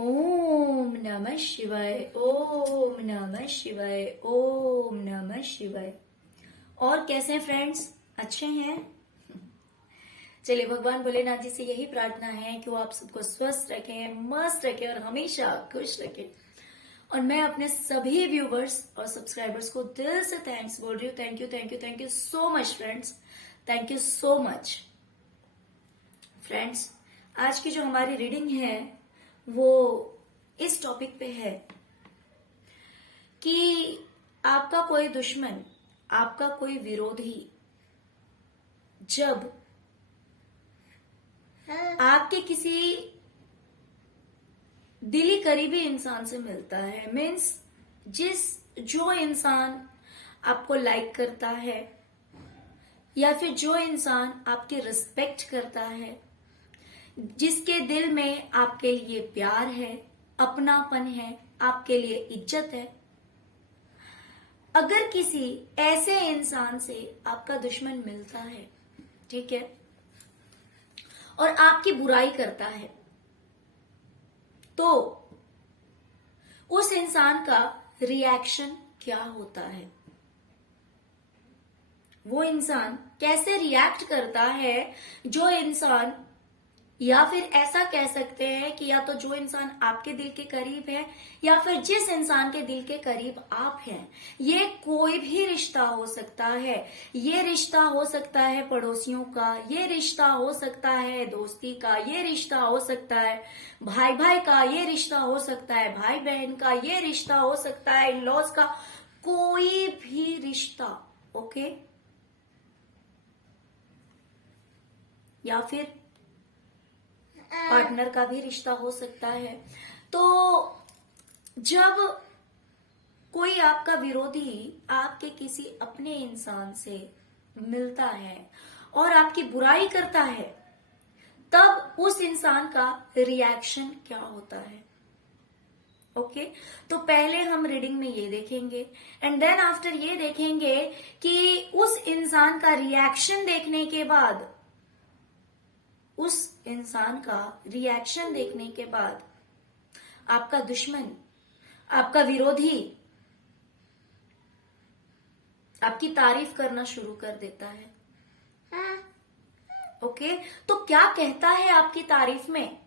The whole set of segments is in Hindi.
ओम नमः शिवाय, ओम नमः शिवाय, ओम नमः शिवाय। और कैसे हैं फ्रेंड्स? अच्छे हैं? चलिए, भगवान भोलेनाथ जी से यही प्रार्थना है कि वो आप सबको स्वस्थ रखें, मस्त रखें और हमेशा खुश रखें। और मैं अपने सभी व्यूवर्स और सब्सक्राइबर्स को दिल से थैंक्स बोल रही हूँ। Thank you, thank you, thank you so much friends. Thank you so much friends. आज की जो हमारी रीडिंग है वो इस टॉपिक पे है कि आपका कोई दुश्मन, आपका कोई विरोधी जब आपके किसी दिली करीबी इंसान से मिलता है, मीन्स जो इंसान आपको लाइक करता है या फिर जो इंसान आपकी रिस्पेक्ट करता है, जिसके दिल में आपके लिए प्यार है, अपनापन है, आपके लिए इज्जत है, अगर किसी ऐसे इंसान से आपका दुश्मन मिलता है, ठीक है, और आपकी बुराई करता है, तो उस इंसान का रिएक्शन क्या होता है? वो इंसान कैसे रिएक्ट करता है? जो इंसान, या फिर ऐसा कह सकते हैं कि या तो जो इंसान आपके दिल के करीब है या फिर जिस इंसान के दिल के करीब आप हैं, ये कोई भी रिश्ता हो सकता है। ये रिश्ता हो सकता है पड़ोसियों का, ये रिश्ता हो सकता है दोस्ती का, ये रिश्ता हो सकता है भाई भाई का, ये रिश्ता हो सकता है भाई बहन का, ये रिश्ता हो सकता है इन लॉज का, कोई भी रिश्ता, ओके, या फिर पार्टनर का भी रिश्ता हो सकता है। तो जब कोई आपका विरोधी आपके किसी अपने इंसान से मिलता है और आपकी बुराई करता है, तब उस इंसान का रिएक्शन क्या होता है? ओके, तो पहले हम रीडिंग में ये देखेंगे एंड देन आफ्टर ये देखेंगे कि उस इंसान का रिएक्शन देखने के बाद, उस इंसान का रिएक्शन देखने के बाद आपका दुश्मन, आपका विरोधी आपकी तारीफ करना शुरू कर देता है। ओके, तो क्या कहता है आपकी तारीफ में?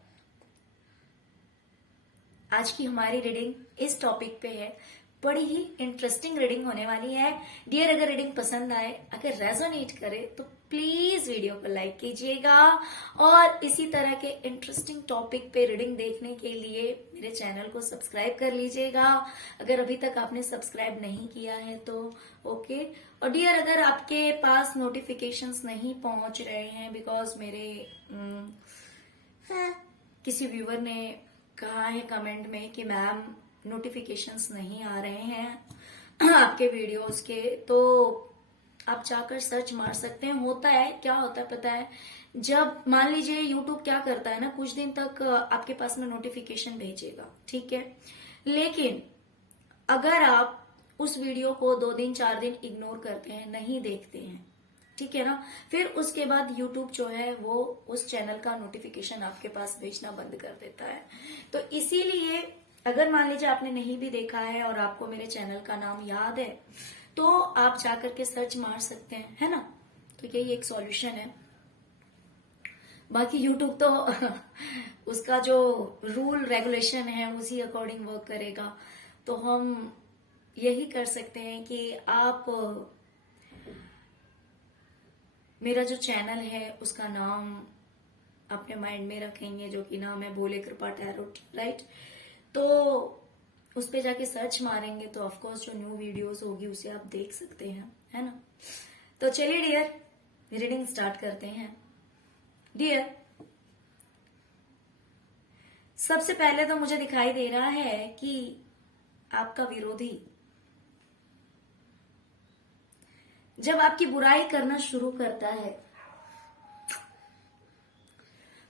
आज की हमारी रीडिंग इस टॉपिक पे है। बड़ी ही इंटरेस्टिंग रीडिंग होने वाली है डियर। अगर रीडिंग पसंद आए, अगर रेजोनेट करे, तो प्लीज वीडियो को लाइक कीजिएगा और इसी तरह के इंटरेस्टिंग टॉपिक पे रीडिंग देखने के लिए मेरे चैनल को सब्सक्राइब कर लीजिएगा, अगर अभी तक आपने सब्सक्राइब नहीं किया है तो। ओके, और डियर, अगर आपके पास नोटिफिकेशंस नहीं पहुंच रहे हैं बिकॉज मेरे किसी व्यूअर ने कहा है कमेंट में कि मैम नोटिफिकेशंस नहीं आ रहे हैं आपके वीडियोस के, तो आप जाकर सर्च मार सकते हैं। होता है, क्या होता है पता है, जब मान लीजिए यूट्यूब क्या करता है ना, कुछ दिन तक आपके पास में नोटिफिकेशन भेजेगा, ठीक है, लेकिन अगर आप उस वीडियो को 2 दिन 4 दिन इग्नोर करते हैं, नहीं देखते हैं, ठीक है ना, फिर उसके बाद यूट्यूब जो है वो उस चैनल का नोटिफिकेशन आपके पास भेजना बंद कर देता है। तो इसीलिए अगर मान लीजिए आपने नहीं भी देखा है और आपको मेरे चैनल का नाम याद है, तो आप जाकर के सर्च मार सकते हैं, है ना। तो यही एक सॉल्यूशन है। बाकी यूट्यूब तो उसका जो रूल रेगुलेशन है उसी अकॉर्डिंग वर्क करेगा। तो हम यही कर सकते हैं कि आप मेरा जो चैनल है उसका नाम अपने माइंड में रखेंगे, जो कि नाम है भोले कृपा टैरो, राइट। तो उस पे जाके सर्च मारेंगे तो ऑफकोर्स जो न्यू वीडियोस होगी उसे आप देख सकते हैं, है ना। तो चलिए डियर, रीडिंग स्टार्ट करते हैं। डियर, सबसे पहले तो मुझे दिखाई दे रहा है कि आपका विरोधी जब आपकी बुराई करना शुरू करता है,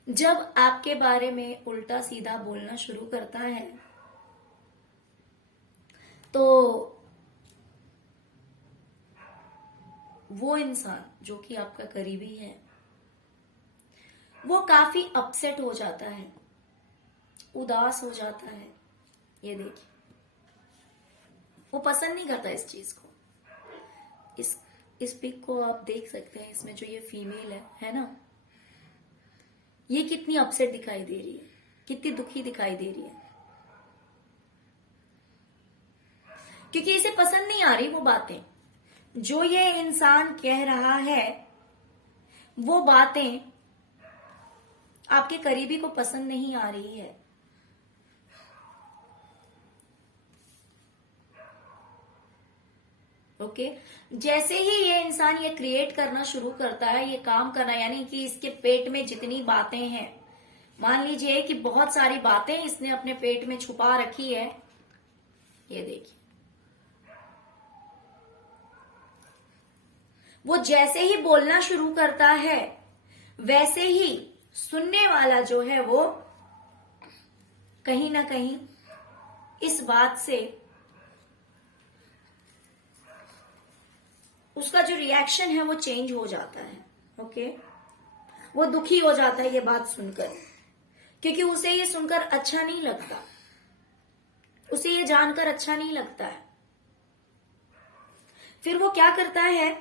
जब आपके बारे में उल्टा सीधा बोलना शुरू करता है, तो वो इंसान जो कि आपका करीबी है वो काफी अपसेट हो जाता है। उदास हो जाता है। ये देखिए, वो पसंद नहीं करता इस चीज को। इस पिक को आप देख सकते हैं, इसमें जो ये फीमेल है ना, ये कितनी अपसेट दिखाई दे रही है, कितनी दुखी दिखाई दे रही है, क्योंकि इसे पसंद नहीं आ रही वो बातें जो ये इंसान कह रहा है। वो बातें आपके करीबी को पसंद नहीं आ रही है। ओके, जैसे ही ये इंसान ये क्रिएट करना शुरू करता है, ये काम करना, यानी कि इसके पेट में जितनी बातें हैं, मान लीजिए कि बहुत सारी बातें इसने अपने पेट में छुपा रखी है। ये देखिए, वो जैसे ही बोलना शुरू करता है, वैसे ही सुनने वाला जो है वो कहीं ना कहीं इस बात से उसका जो रिएक्शन है वो चेंज हो जाता है। ओके, वो दुखी हो जाता है ये बात सुनकर, क्योंकि उसे ये सुनकर अच्छा नहीं लगता, उसे ये जानकर अच्छा नहीं लगता है। फिर वो क्या करता है,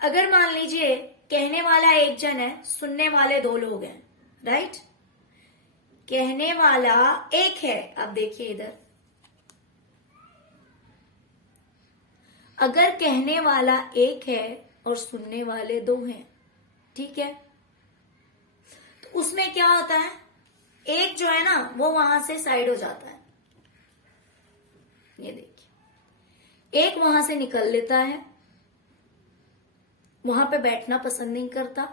अगर मान लीजिए कहने वाला एक जन है, सुनने वाले दो लोग हैं, राइट? कहने वाला एक है, अब देखिए इधर, अगर कहने वाला एक है और सुनने वाले दो हैं, ठीक है, तो उसमें क्या होता है, एक जो है ना वो वहां से साइड हो जाता है। ये देखिए, एक वहां से निकल लेता है, वहां पे बैठना पसंद नहीं करता,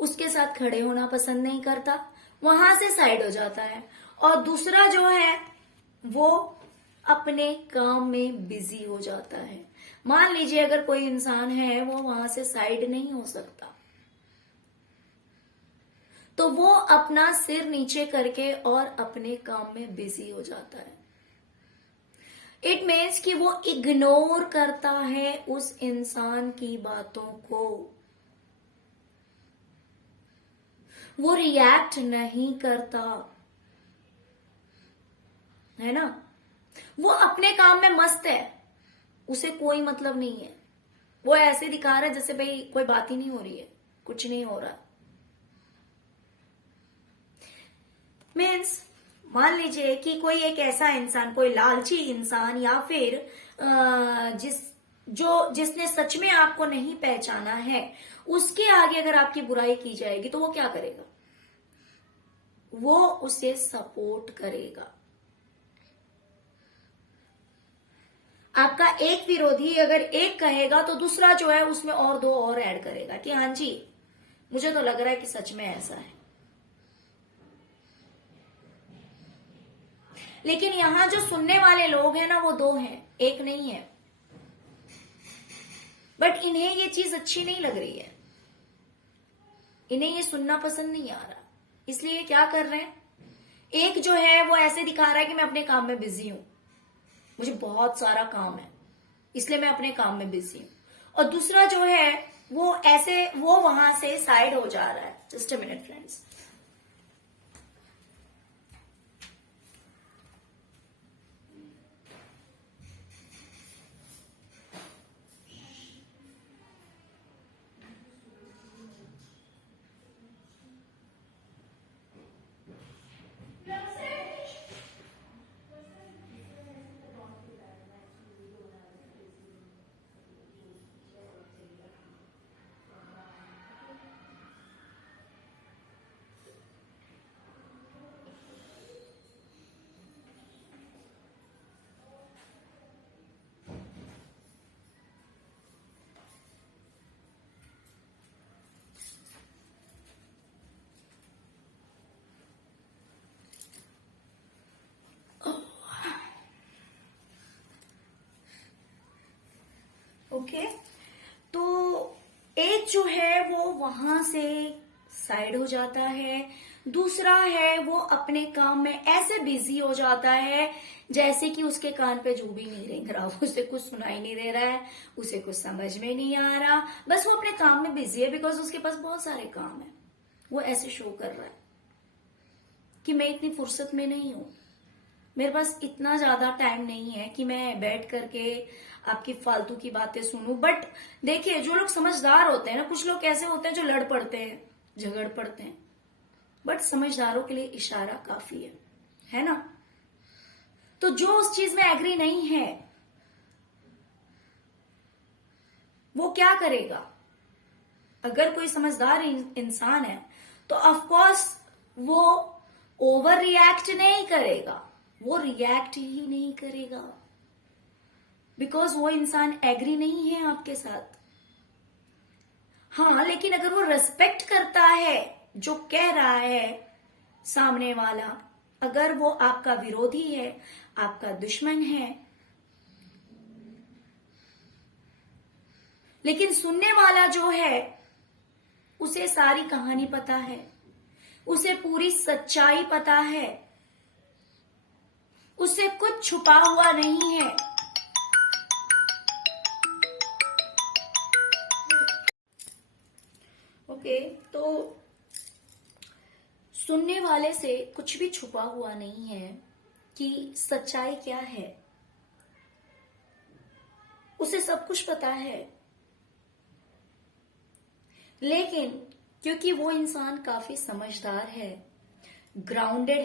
उसके साथ खड़े होना पसंद नहीं करता, वहां से साइड हो जाता है। और दूसरा जो है वो अपने काम में बिजी हो जाता है। मान लीजिए अगर कोई इंसान है वो वहां से साइड नहीं हो सकता, तो वो अपना सिर नीचे करके और अपने काम में बिजी हो जाता है। इट मीन्स कि वो इग्नोर करता है उस इंसान की बातों को, वो रिएक्ट नहीं करता है ना, वो अपने काम में मस्त है, उसे कोई मतलब नहीं है। वो ऐसे दिखा रहा है जैसे भाई कोई बात ही नहीं हो रही है, कुछ नहीं हो रहा। मीन्स मान लीजिए कि कोई एक ऐसा इंसान, कोई लालची इंसान, या फिर जिसने सच में आपको नहीं पहचाना है, उसके आगे अगर आपकी बुराई की जाएगी तो वो क्या करेगा, वो उसे सपोर्ट करेगा। आपका एक विरोधी अगर एक कहेगा तो दूसरा जो है उसमें और दो और ऐड करेगा कि हाँ जी, मुझे तो लग रहा है कि सच में ऐसा है। लेकिन यहां जो सुनने वाले लोग हैं ना वो दो हैं, एक नहीं है। बट इन्हें ये चीज अच्छी नहीं लग रही है, इन्हें ये सुनना पसंद नहीं आ रहा, इसलिए क्या कर रहे हैं, एक जो है वो ऐसे दिखा रहा है कि मैं अपने काम में बिजी हूं, मुझे बहुत सारा काम है इसलिए मैं अपने काम में बिजी हूं, और दूसरा जो है वो ऐसे, वो वहां से साइड हो जा रहा है। Just a minute friends. Okay, तो एक जो है वो वहां से साइड हो जाता है, दूसरा है वो अपने काम में ऐसे बिजी हो जाता है जैसे कि उसके कान पे जो भी नहीं रेंग रहा, उसे कुछ सुनाई नहीं दे रहा है, उसे कुछ समझ में नहीं आ रहा, बस वो अपने काम में बिजी है, बिकॉज उसके पास बहुत सारे काम है, वो ऐसे शो कर रहा है। कि मैं इतनी फुर्सत में नहीं हूं, मेरे पास इतना ज्यादा टाइम नहीं है कि मैं बैठ करके आपकी फालतू की बातें सुनूं। बट देखिए, जो लोग समझदार होते हैं ना, कुछ लोग ऐसे होते हैं जो लड़ पड़ते हैं, झगड़ पड़ते हैं, बट समझदारों के लिए इशारा काफी है ना। तो जो उस चीज में एग्री नहीं है वो क्या करेगा? अगर कोई समझदार इंसान है तो ऑफ कोर्स वो ओवर रिएक्ट नहीं करेगा, वो रिएक्ट ही नहीं करेगा, बिकॉज वो इंसान एग्री नहीं है आपके साथ। हाँ, लेकिन अगर वो रेस्पेक्ट करता है जो कह रहा है सामने वाला, अगर वो आपका विरोधी है, आपका दुश्मन है, लेकिन सुनने वाला जो है उसे सारी कहानी पता है, उसे पूरी सच्चाई पता है, उसे कुछ छुपा हुआ नहीं है। ओके, तो सुनने वाले से कुछ भी छुपा हुआ नहीं है कि सच्चाई क्या है, उसे सब कुछ पता है। लेकिन क्योंकि वो इंसान काफी समझदार है, ग्राउंडेड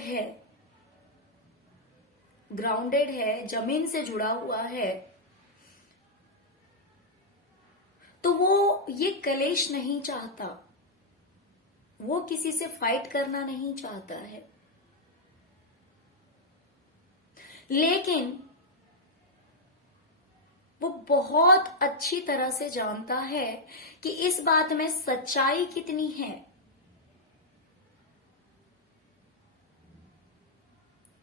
है, जमीन से जुड़ा हुआ है, तो वो ये कलेश नहीं चाहता, वो किसी से फाइट करना नहीं चाहता है। लेकिन वो बहुत अच्छी तरह से जानता है कि इस बात में सच्चाई कितनी है,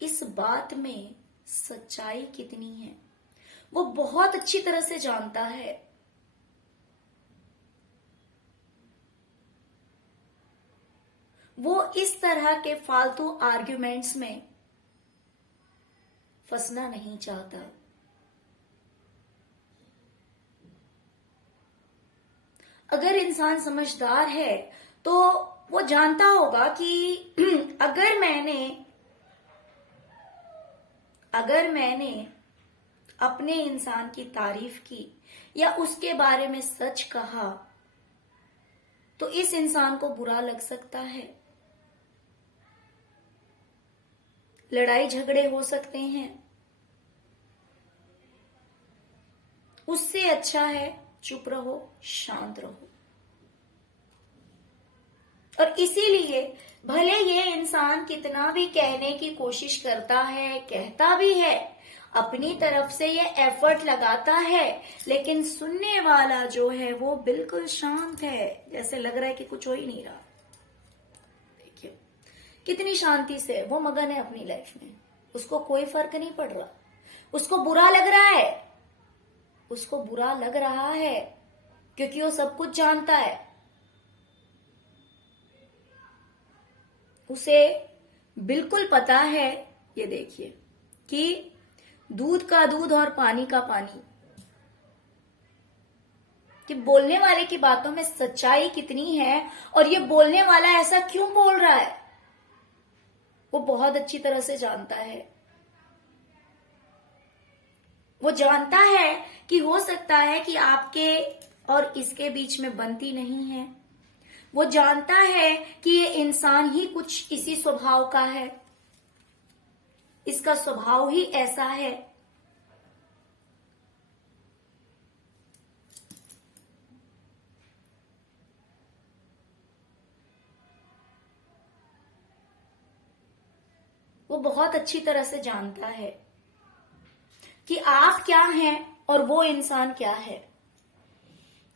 इस बात में सच्चाई कितनी है, वो बहुत अच्छी तरह से जानता है। वो इस तरह के फालतू आर्ग्यूमेंट्स में फंसना नहीं चाहता। अगर इंसान समझदार है तो वो जानता होगा कि अगर मैंने अपने इंसान की तारीफ की या उसके बारे में सच कहा तो इस इंसान को बुरा लग सकता है, लड़ाई झगड़े हो सकते हैं। उससे अच्छा है चुप रहो, शांत रहो। और इसीलिए भले ये इंसान कितना भी कहने की कोशिश करता है, कहता भी है, अपनी तरफ से ये एफर्ट लगाता है, लेकिन सुनने वाला जो है वो बिल्कुल शांत है, जैसे लग रहा है कि कुछ हो ही नहीं रहा। देखिए कितनी शांति से वो मगन है अपनी लाइफ में, उसको कोई फर्क नहीं पड़ रहा। उसको बुरा लग रहा है, उसको बुरा लग रहा है क्योंकि वो सब कुछ जानता है। उसे बिल्कुल पता है, ये देखिए, कि दूध का दूध और पानी का पानी, कि बोलने वाले की बातों में सच्चाई कितनी है और ये बोलने वाला ऐसा क्यों बोल रहा है, वो बहुत अच्छी तरह से जानता है। वो जानता है कि हो सकता है कि आपके और इसके बीच में बनती नहीं है। वो जानता है कि ये इंसान ही कुछ इसी स्वभाव का है, इसका स्वभाव ही ऐसा है। वो बहुत अच्छी तरह से जानता है कि आप क्या हैं और वो इंसान क्या है,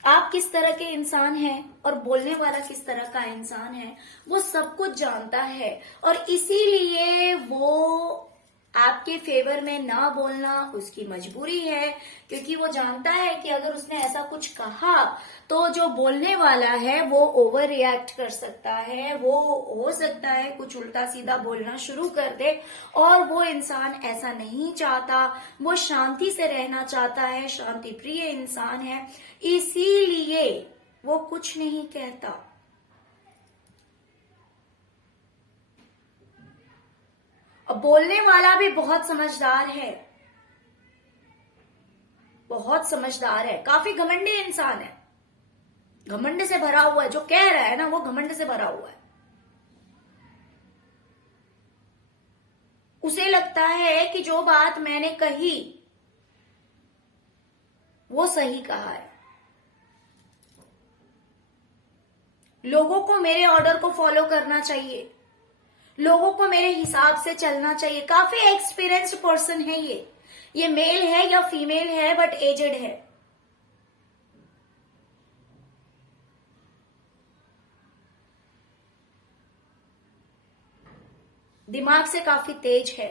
आप किस तरह के इंसान हैं और बोलने वाला किस तरह का इंसान है, वो सब कुछ जानता है। और इसीलिए वो आपके फेवर में ना बोलना उसकी मजबूरी है, क्योंकि वो जानता है कि अगर उसने ऐसा कुछ कहा तो जो बोलने वाला है वो ओवर रिएक्ट कर सकता है, वो हो सकता है कुछ उल्टा सीधा बोलना शुरू कर दे, और वो इंसान ऐसा नहीं चाहता, वो शांति से रहना चाहता है, शांति प्रिय इंसान है, इसीलिए वो कुछ नहीं कहता। अब बोलने वाला भी बहुत समझदार है, बहुत समझदार है, काफी घमंडी इंसान है, घमंड से भरा हुआ है। जो कह रहा है ना वो घमंड से भरा हुआ है। उसे लगता है कि जो बात मैंने कही वो सही कहा है। लोगों को मेरे ऑर्डर को फॉलो करना चाहिए, लोगों को मेरे हिसाब से चलना चाहिए। काफी एक्सपीरियंस्ड पर्सन है ये मेल है या फीमेल है बट एजेड है। दिमाग से काफी तेज है।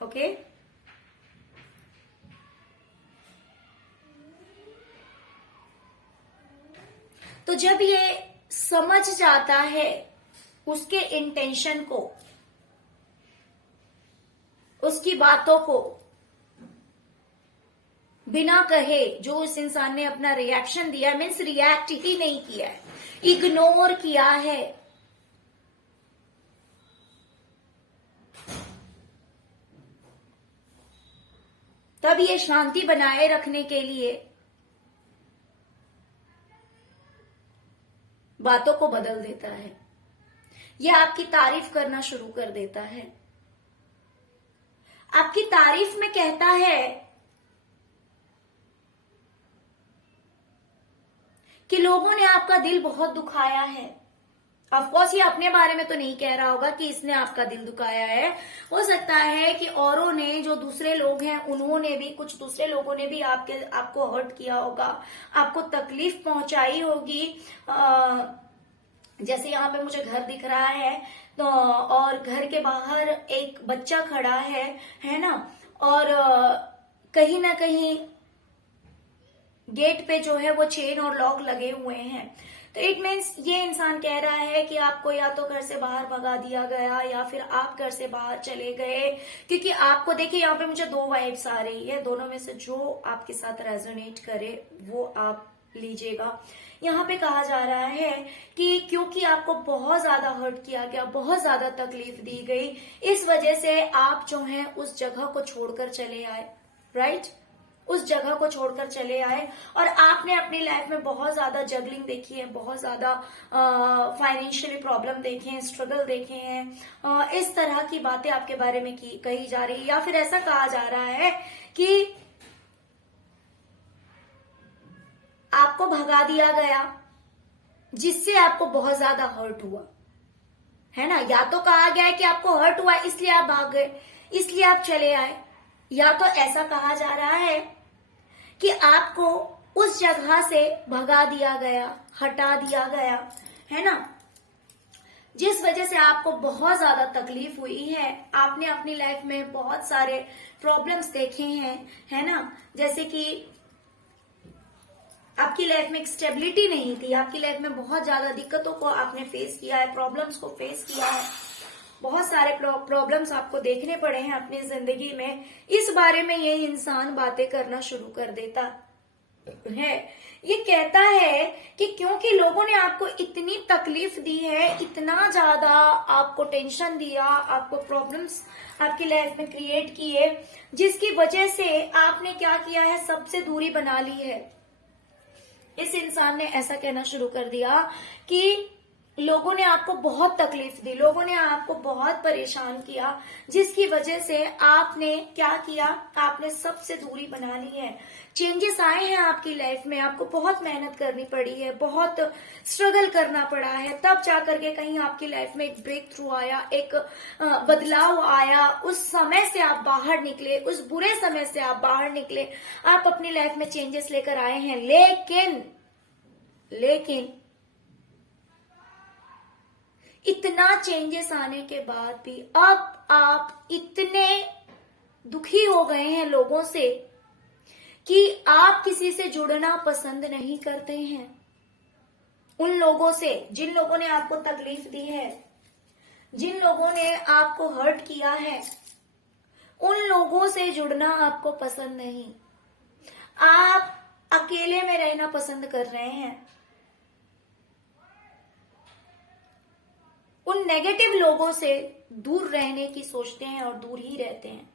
ओके, तो जब ये समझ जाता है उसके इंटेंशन को, उसकी बातों को, बिना कहे जो उस इंसान ने अपना रिएक्शन दिया, मीन्स रिएक्ट ही नहीं किया है, इग्नोर किया है, तब ये शांति बनाए रखने के लिए बातों को बदल देता है। यह आपकी तारीफ करना शुरू कर देता है, आपकी तारीफ में कहता है कि लोगों ने आपका दिल बहुत दुखाया है। ऑफकोर्स ये अपने बारे में तो नहीं कह रहा होगा कि इसने आपका दिल दुखाया है, हो सकता है कि औरों ने, जो दूसरे लोग हैं, उन्होंने भी, कुछ दूसरे लोगों ने भी आपको हर्ट किया होगा, आपको तकलीफ पहुंचाई होगी। जैसे यहाँ पे मुझे घर दिख रहा है तो, और घर के बाहर एक बच्चा खड़ा है ना, और कहीं ना कहीं गेट पे जो है वो चेन और लॉक लगे हुए हैं। तो इट मीन्स ये इंसान कह रहा है कि आपको या तो घर से बाहर भगा दिया गया या फिर आप घर से बाहर चले गए, क्योंकि आपको, देखिए यहाँ पे मुझे दो वाइब्स आ रही है, दोनों में से जो आपके साथ रेजोनेट करे वो आप लीजिएगा। यहाँ पे कहा जा रहा है कि क्योंकि आपको बहुत ज्यादा हर्ट किया गया, बहुत ज्यादा तकलीफ दी गई, इस वजह से आप जो हैं उस जगह को छोड़कर चले आए, राइट? उस जगह को छोड़कर चले आए और आपने अपनी लाइफ में बहुत ज्यादा जगलिंग देखी है, बहुत ज्यादा फाइनेंशियली प्रॉब्लम देखे हैं, स्ट्रगल देखे हैं। इस तरह की बातें आपके बारे में कही जा रही है, या फिर ऐसा कहा जा रहा है कि आपको भगा दिया गया जिससे आपको बहुत ज्यादा हर्ट हुआ, है ना। या तो कहा गया है कि आपको हर्ट हुआ इसलिए आप भाग गए, इसलिए आप चले आए, या तो ऐसा कहा जा रहा है कि आपको उस जगह से भगा दिया गया, हटा दिया गया, है ना, जिस वजह से आपको बहुत ज्यादा तकलीफ हुई है। आपने अपनी लाइफ में बहुत सारे प्रॉब्लम्स देखे हैं, है ना, जैसे कि आपकी लाइफ में एक स्टेबिलिटी नहीं थी, आपकी लाइफ में बहुत ज्यादा दिक्कतों को आपने फेस किया है, प्रॉब्लम्स को फेस किया है, बहुत सारे प्रॉब्लम्स आपको देखने पड़े हैं अपनी जिंदगी में। इस बारे में ये इंसान बातें करना शुरू कर देता है। ये कहता है कि क्योंकि लोगों ने आपको इतनी तकलीफ दी है, इतना ज्यादा आपको टेंशन दिया, आपको प्रॉब्लम्स आपकी लाइफ में क्रिएट किए, जिसकी वजह से आपने क्या किया है, सबसे दूरी बना ली है। इस इंसान ने ऐसा कहना शुरू कर दिया कि लोगों ने आपको बहुत तकलीफ दी, लोगों ने आपको बहुत परेशान किया, जिसकी वजह से आपने क्या किया, आपने सबसे दूरी बना ली है। चेंजेस आए हैं आपकी लाइफ में, आपको बहुत मेहनत करनी पड़ी है, बहुत स्ट्रगल करना पड़ा है, तब जाकर के कहीं आपकी लाइफ में एक ब्रेक थ्रू आया, एक बदलाव आया। उस समय से आप बाहर निकले, उस बुरे समय से आप बाहर निकले, आप अपनी लाइफ में चेंजेस लेकर आए हैं। लेकिन इतना चेंजेस आने के बाद भी अब आप इतने दुखी हो गए हैं लोगों से कि आप किसी से जुड़ना पसंद नहीं करते हैं। उन लोगों से, जिन लोगों ने आपको तकलीफ दी है, जिन लोगों ने आपको हर्ट किया है, उन लोगों से जुड़ना आपको पसंद नहीं। आप अकेले में रहना पसंद कर रहे हैं। उन नेगेटिव लोगों से दूर रहने की सोचते हैं और दूर ही रहते हैं।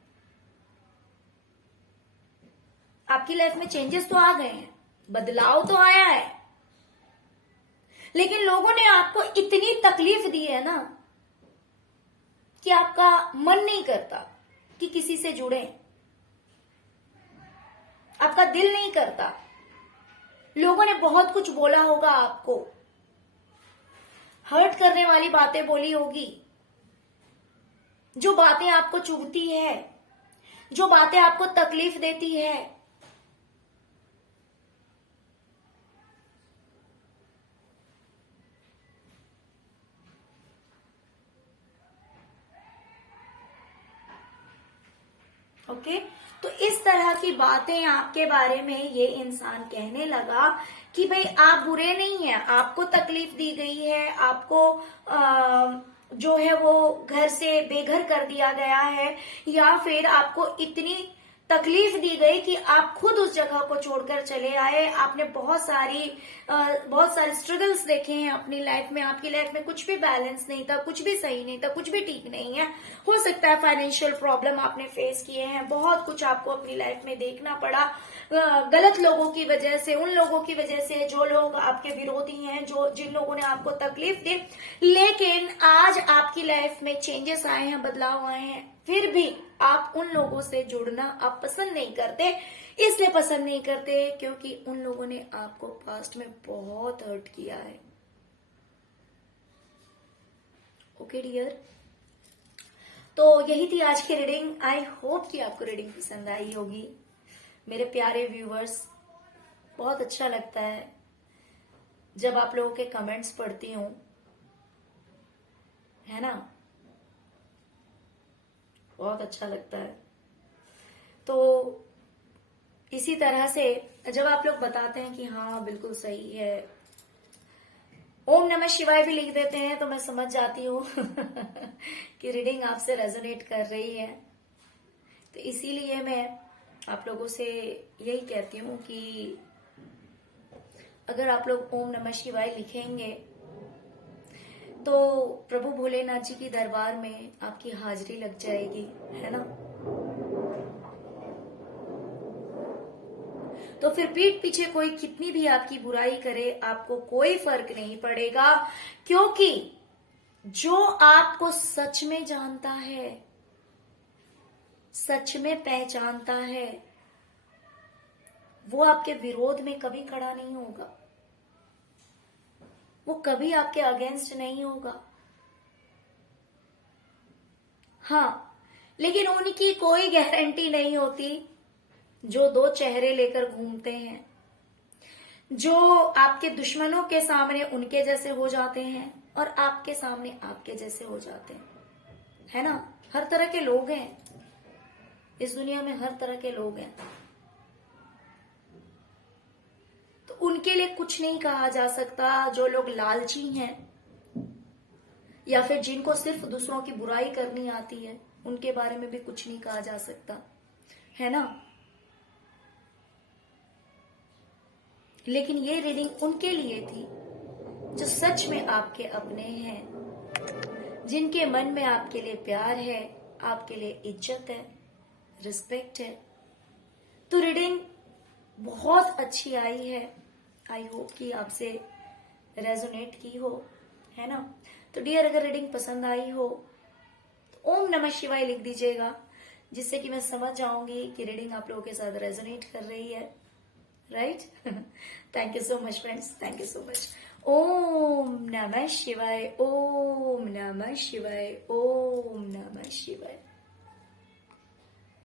आपकी लाइफ में चेंजेस तो आ गए हैं, बदलाव तो आया है, लेकिन लोगों ने आपको इतनी तकलीफ दी है ना कि आपका मन नहीं करता कि किसी से जुड़े, आपका दिल नहीं करता। लोगों ने बहुत कुछ बोला होगा आपको, हर्ट करने वाली बातें बोली होगी, जो बातें आपको चुभती है, जो बातें आपको तकलीफ देती है। ओके, तो इस तरह की बातें आपके बारे में ये इंसान कहने लगा कि भाई आप बुरे नहीं हैं, आपको तकलीफ दी गई है, आपको जो है वो घर से बेघर कर दिया गया है, या फिर आपको इतनी तकलीफ दी गई कि आप खुद उस जगह को छोड़कर चले आए। आपने बहुत सारे स्ट्रगल्स देखे हैं अपनी लाइफ में, आपकी लाइफ में कुछ भी बैलेंस नहीं था, कुछ भी सही नहीं था, कुछ भी ठीक नहीं है। हो सकता है फाइनेंशियल प्रॉब्लम आपने फेस किए हैं, बहुत कुछ आपको अपनी लाइफ में देखना पड़ा गलत लोगों की वजह से, उन लोगों की वजह से जो लोग आपके विरोधी हैं, जिन लोगों ने आपको तकलीफ दी। लेकिन आज आपकी लाइफ में चेंजेस आए हैं, बदलाव आए हैं, फिर भी आप उन लोगों से जुड़ना आप पसंद नहीं करते। इसलिए पसंद नहीं करते क्योंकि उन लोगों ने आपको पास्ट में बहुत हर्ट किया है। ओके डियर, तो यही थी आज की रीडिंग। आई होप कि आपको रीडिंग पसंद आई होगी। मेरे प्यारे व्यूवर्स, बहुत अच्छा लगता है जब आप लोगों के कमेंट्स पढ़ती हूं, है ना, बहुत अच्छा लगता है। तो इसी तरह से जब आप लोग बताते हैं कि हाँ बिल्कुल सही है, ओम नमः शिवाय भी लिख देते हैं, तो मैं समझ जाती हूँ कि रीडिंग आपसे रेजोनेट कर रही है। तो इसीलिए मैं आप लोगों से यही कहती हूँ कि अगर आप लोग ओम नमः शिवाय लिखेंगे तो प्रभु भोलेनाथ जी की दरबार में आपकी हाजिरी लग जाएगी, है ना। तो फिर पीठ पीछे कोई कितनी भी आपकी बुराई करे, आपको कोई फर्क नहीं पड़ेगा, क्योंकि जो आपको सच में जानता है, सच में पहचानता है, वो आपके विरोध में कभी खड़ा नहीं होगा, वो कभी आपके अगेंस्ट नहीं होगा। हाँ, लेकिन उनकी कोई गारंटी नहीं होती जो दो चेहरे लेकर घूमते हैं, जो आपके दुश्मनों के सामने उनके जैसे हो जाते हैं और आपके सामने आपके जैसे हो जाते हैं, है ना। हर तरह के लोग हैं इस दुनिया में, हर तरह के लोग हैं। तो उनके लिए कुछ नहीं कहा जा सकता। जो लोग लालची हैं या फिर जिनको सिर्फ दूसरों की बुराई करनी आती है, उनके बारे में भी कुछ नहीं कहा जा सकता, है ना। लेकिन ये रीडिंग उनके लिए थी जो सच में आपके अपने हैं, जिनके मन में आपके लिए प्यार है, आपके लिए इज्जत है, रिस्पेक्ट है। तो रीडिंग बहुत अच्छी आई है। आई होप कि आपसे रेजोनेट की हो, है ना। तो डियर, अगर रीडिंग पसंद आई हो तो ओम नमः शिवाय लिख दीजिएगा, जिससे कि मैं समझ जाऊंगी कि रीडिंग आप लोगों के साथ रेजोनेट कर रही है, right. Thank you so much friends, thank you so much. ओम नमः शिवाय, ओम नमः शिवाय, ओम नमः शिवाय।